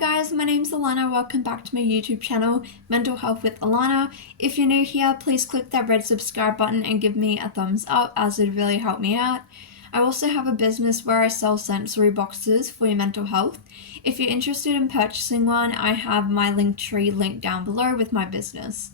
guys, my name's Alana. Welcome back to my YouTube channel, Mental Health with Alana. If you're new here, please click that red subscribe button and give me a thumbs up, as it would really help me out. I also have a business where I sell sensory boxes for your mental health. If you're interested in purchasing one, I have my Linktree linked down below with my business.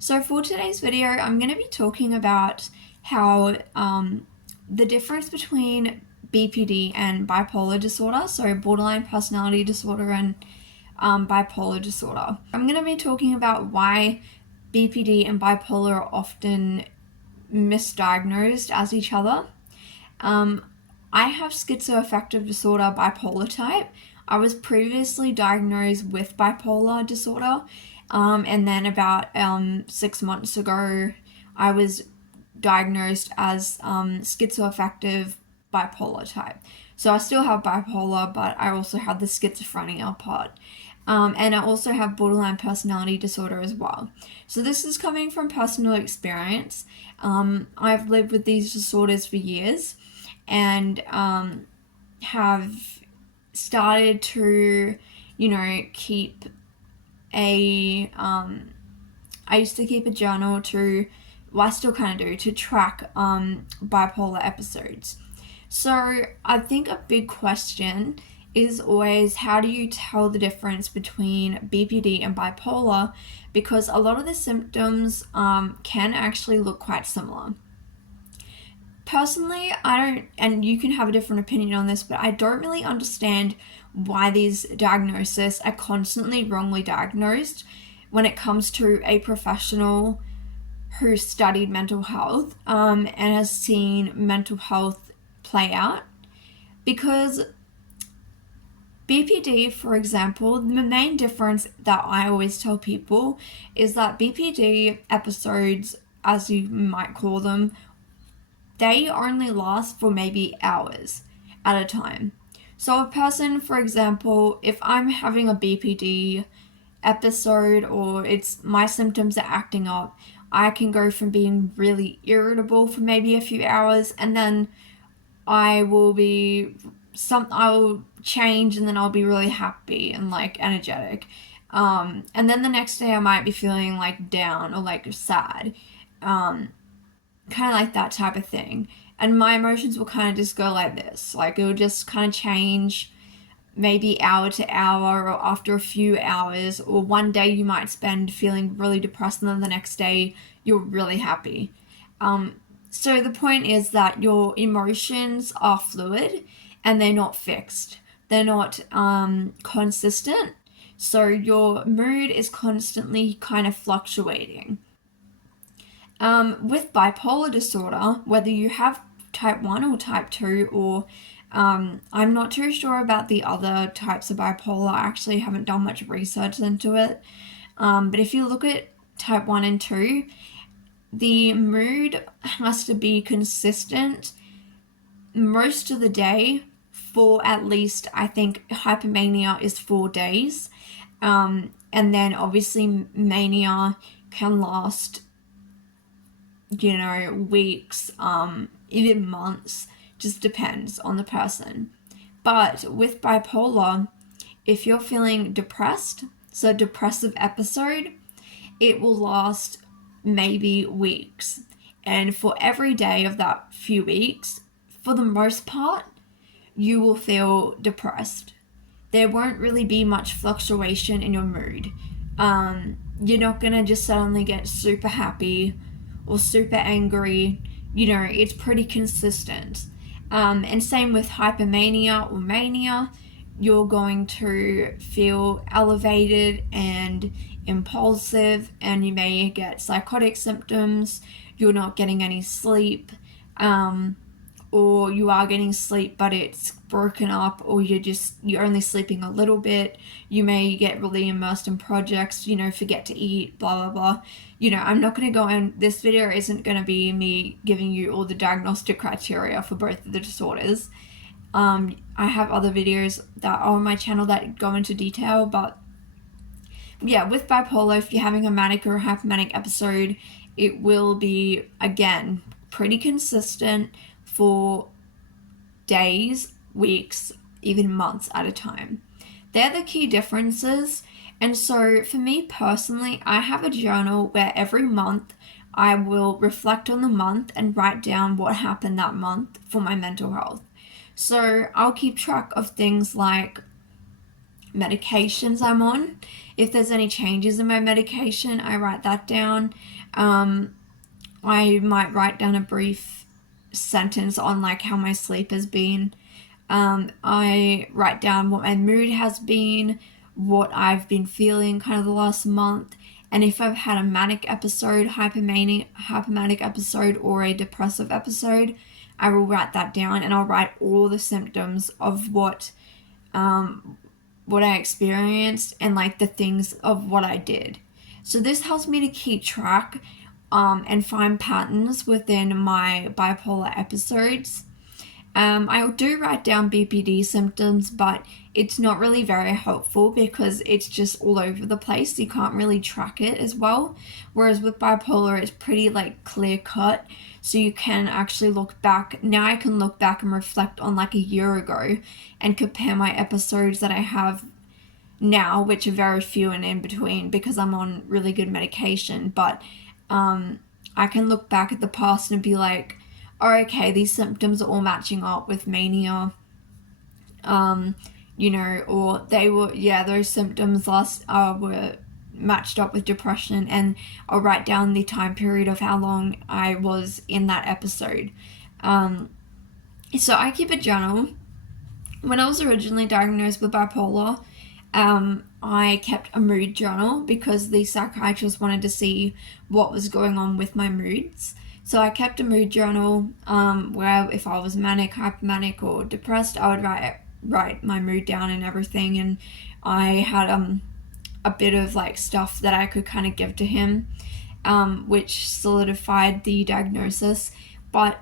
So for today's video, I'm going to be talking about how the difference between BPD and bipolar disorder, so borderline personality disorder and bipolar disorder. I'm going to be talking about why BPD and bipolar are often misdiagnosed as each other. I have schizoaffective disorder bipolar type. I was previously diagnosed with bipolar disorder, and then about 6 months ago I was diagnosed as schizoaffective bipolar type. So I still have bipolar, but I also have the schizophrenia part. And I also have borderline personality disorder as well. So this is coming from personal experience. I've lived with these disorders for years and have started to, keep a, I used to keep a journal to, well, I still kind of do, to track bipolar episodes. So I think a big question is always, how do you tell the difference between BPD and bipolar? Because a lot of the symptoms can actually look quite similar. Personally, I don't, and you can have a different opinion on this, but I don't really understand why these diagnoses are constantly wrongly diagnosed when it comes to a professional who studied mental health and has seen mental health play out. Because BPD, for example, the main difference that I always tell people is that BPD episodes, as you might call them, they only last for maybe hours at a time. So a person, for example, if I'm having a BPD episode or it's my symptoms are acting up, I can go from being really irritable for maybe a few hours, and then I will change, and then I'll be really happy and energetic. And then the next day I might be feeling down or sad. Kind of like that type of thing. And my emotions will kind of just go like this. It will just kind of change maybe hour to hour or after a few hours, or one day you might spend feeling really depressed and then the next day you're really happy. So the point is that your emotions are fluid and they're not fixed. They're not consistent. So your mood is constantly kind of fluctuating. With bipolar disorder, whether you have type 1 or type 2, or I'm not too sure about the other types of bipolar. I actually haven't done much research into it. But if you look at type 1 and 2, the mood has to be consistent most of the day for at least, I think hypomania is 4 days. And then obviously mania can last, weeks, even months, just depends on the person. But with bipolar, if you're feeling depressed, so depressive episode, it will last maybe weeks. And for every day of that few weeks, for the most part, you will feel depressed. There won't really be much fluctuation in your mood. You're not gonna just suddenly get super happy or super angry. It's pretty consistent. And same with hypomania or mania. You're going to feel elevated and impulsive, and you may get psychotic symptoms. You're not getting any sleep, or you are getting sleep but it's broken up, or you're only sleeping a little bit. You may get really immersed in projects, forget to eat, blah blah blah. I'm not going to go in, this video isn't going to be me giving you all the diagnostic criteria for both of the disorders. I have other videos that are on my channel that go into detail, but yeah, with bipolar, if you're having a manic or a hypomanic episode, it will be, again, pretty consistent for days, weeks, even months at a time. They're the key differences. And so for me personally, I have a journal where every month I will reflect on the month and write down what happened that month for my mental health. So I'll keep track of things like medications I'm on. If there's any changes in my medication, I write that down. I might write down a brief sentence on like how my sleep has been. I write down what my mood has been, what I've been feeling kind of the last month, and if I've had a manic episode, hypomanic episode, or a depressive episode, I will write that down, and I'll write all the symptoms of what I experienced and like the things of what I did. So this helps me to keep track and find patterns within my bipolar episodes. I do write down BPD symptoms, but it's not really very helpful because it's just all over the place. You can't really track it as well. Whereas with bipolar, it's pretty like clear cut. So you can actually look back. Now I can look back and reflect on like a year ago and compare my episodes that I have now, which are very few and in between because I'm on really good medication. But I can look back at the past and be like, oh, okay, these symptoms are all matching up with mania. Or they were, yeah, those symptoms were matched up with depression, and I'll write down the time period of how long I was in that episode. So I keep a journal. When I was originally diagnosed with bipolar, I kept a mood journal because the psychiatrist wanted to see what was going on with my moods. So I kept a mood journal where if I was manic, hypomanic, or depressed, I would write my mood down and everything. And I had a bit of like stuff that I could kind of give to him, which solidified the diagnosis. But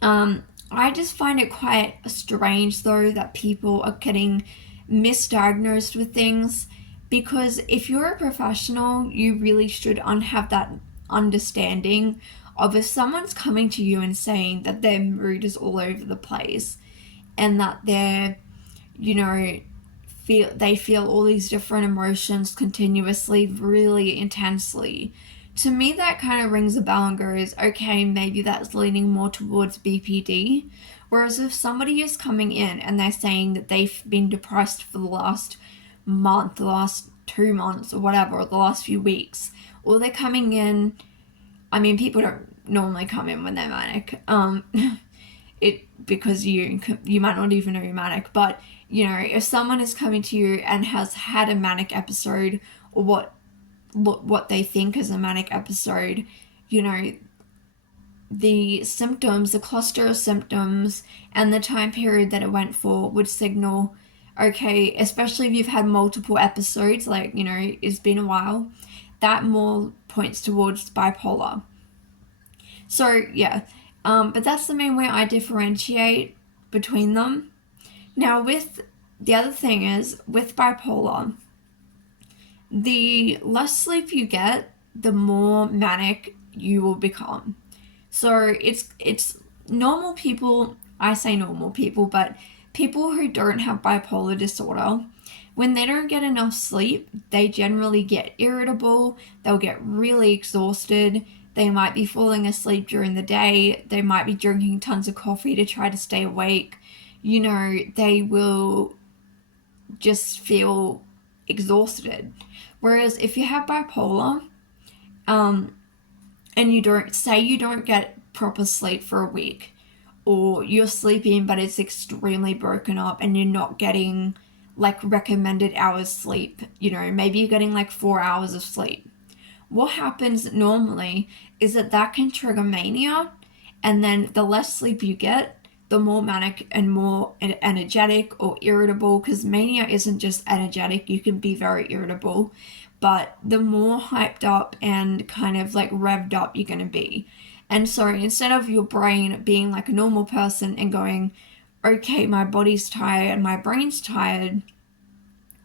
I just find it quite strange though that people are getting misdiagnosed with things, because if you're a professional, you really should have that understanding of if someone's coming to you and saying that their mood is all over the place and that they're, they feel all these different emotions continuously, really intensely. To me, that kind of rings a bell and goes, okay, maybe that's leaning more towards BPD. Whereas if somebody is coming in and they're saying that they've been depressed for the last month, the last 2 months, or whatever, or the last few weeks, or they're coming in, I mean, people don't normally come in when they're manic, because you might not even know you're manic, but, if someone is coming to you and has had a manic episode, or what they think is a manic episode, the symptoms, the cluster of symptoms, and the time period that it went for would signal, okay, especially if you've had multiple episodes, like, it's been a while, that more points towards bipolar. So, yeah, but that's the main way I differentiate between them. Now, the other thing is, with bipolar, the less sleep you get, the more manic you will become. So it's normal people, I say normal people, but people who don't have bipolar disorder, when they don't get enough sleep, they generally get irritable, they'll get really exhausted, they might be falling asleep during the day, they might be drinking tons of coffee to try to stay awake, they will just feel exhausted. Whereas if you have bipolar, and you don't get proper sleep for a week, or you're sleeping but it's extremely broken up and you're not getting like recommended hours sleep, maybe you're getting like 4 hours of sleep. What happens normally is that can trigger mania, and then the less sleep you get, the more manic and more energetic or irritable, because mania isn't just energetic, you can be very irritable, but the more hyped up and kind of like revved up you're going to be. And so instead of your brain being like a normal person and going, okay, my body's tired and my brain's tired,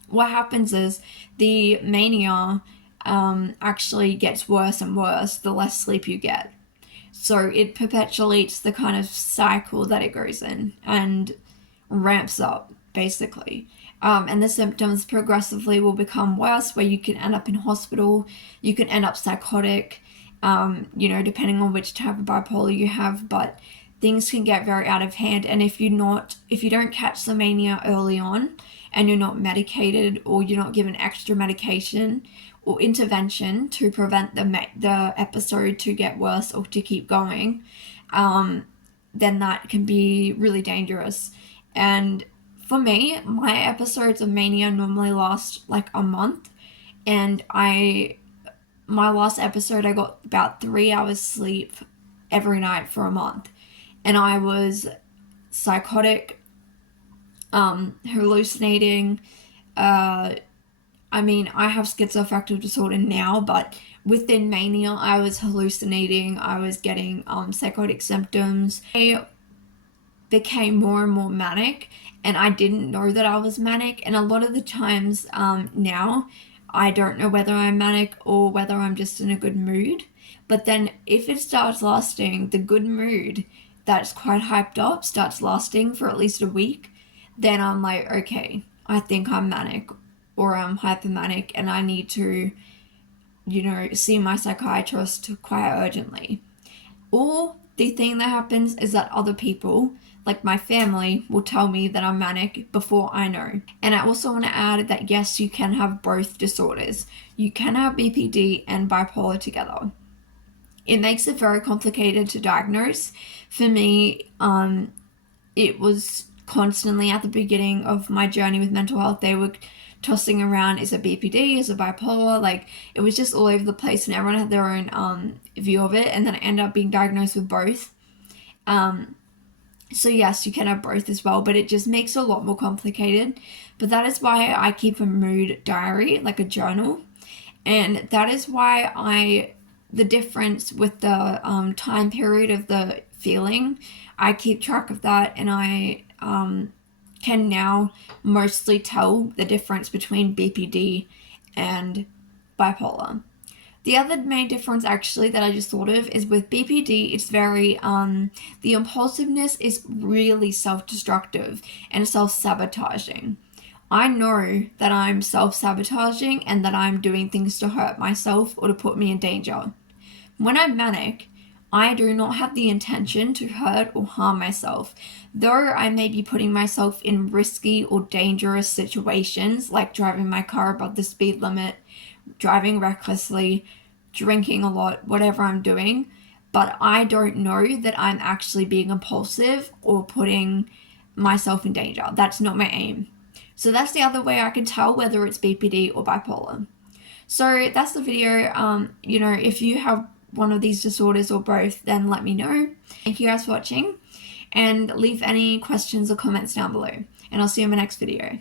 what happens is the mania actually gets worse and worse the less sleep you get. So it perpetuates the kind of cycle that it goes in and ramps up, basically. and the symptoms progressively will become worse, where you can end up in hospital, you can end up psychotic, depending on which type of bipolar you have, but things can get very out of hand. And if you don't catch the mania early on, and you're not medicated, or you're not given extra medication or intervention to prevent the episode to get worse or to keep going, then that can be really dangerous. And for me, my episodes of mania normally last like a month, and my last episode, I got about 3 hours sleep every night for a month, and I was psychotic, hallucinating. I have schizoaffective disorder now, but within mania, I was hallucinating. I was getting psychotic symptoms. I became more and more manic, and I didn't know that I was manic. And a lot of the times now, I don't know whether I'm manic or whether I'm just in a good mood. But then if it starts lasting, the good mood that's quite hyped up starts lasting for at least a week, then I'm like, okay, I think I'm manic or I'm hypomanic, and I need to, see my psychiatrist quite urgently. Or the thing that happens is that other people, like my family, will tell me that I'm manic before I know. And I also want to add that yes, you can have both disorders. You can have BPD and bipolar together. It makes it very complicated to diagnose. For me, it was constantly at the beginning of my journey with mental health, they were tossing around, is it BPD, is it bipolar? Like, it was just all over the place, and everyone had their own view of it, and then I ended up being diagnosed with both. So yes, you can have both as well, but it just makes it a lot more complicated. But that is why I keep a mood diary, like a journal, and that is why the difference with the time period of the feeling, I keep track of that, and I can now mostly tell the difference between BPD and bipolar. The other main difference actually that I just thought of is with BPD, it's very, the impulsiveness is really self-destructive and self-sabotaging. I know that I'm self-sabotaging and that I'm doing things to hurt myself or to put me in danger. When I'm manic, I do not have the intention to hurt or harm myself, though I may be putting myself in risky or dangerous situations, like driving my car above the speed limit, driving recklessly, drinking a lot, whatever I'm doing, but I don't know that I'm actually being impulsive or putting myself in danger. That's not my aim. So that's the other way I can tell whether it's BPD or bipolar. So that's the video. If you have one of these disorders or both, then let me know. Thank you guys for watching, and leave any questions or comments down below, and I'll see you in my next video.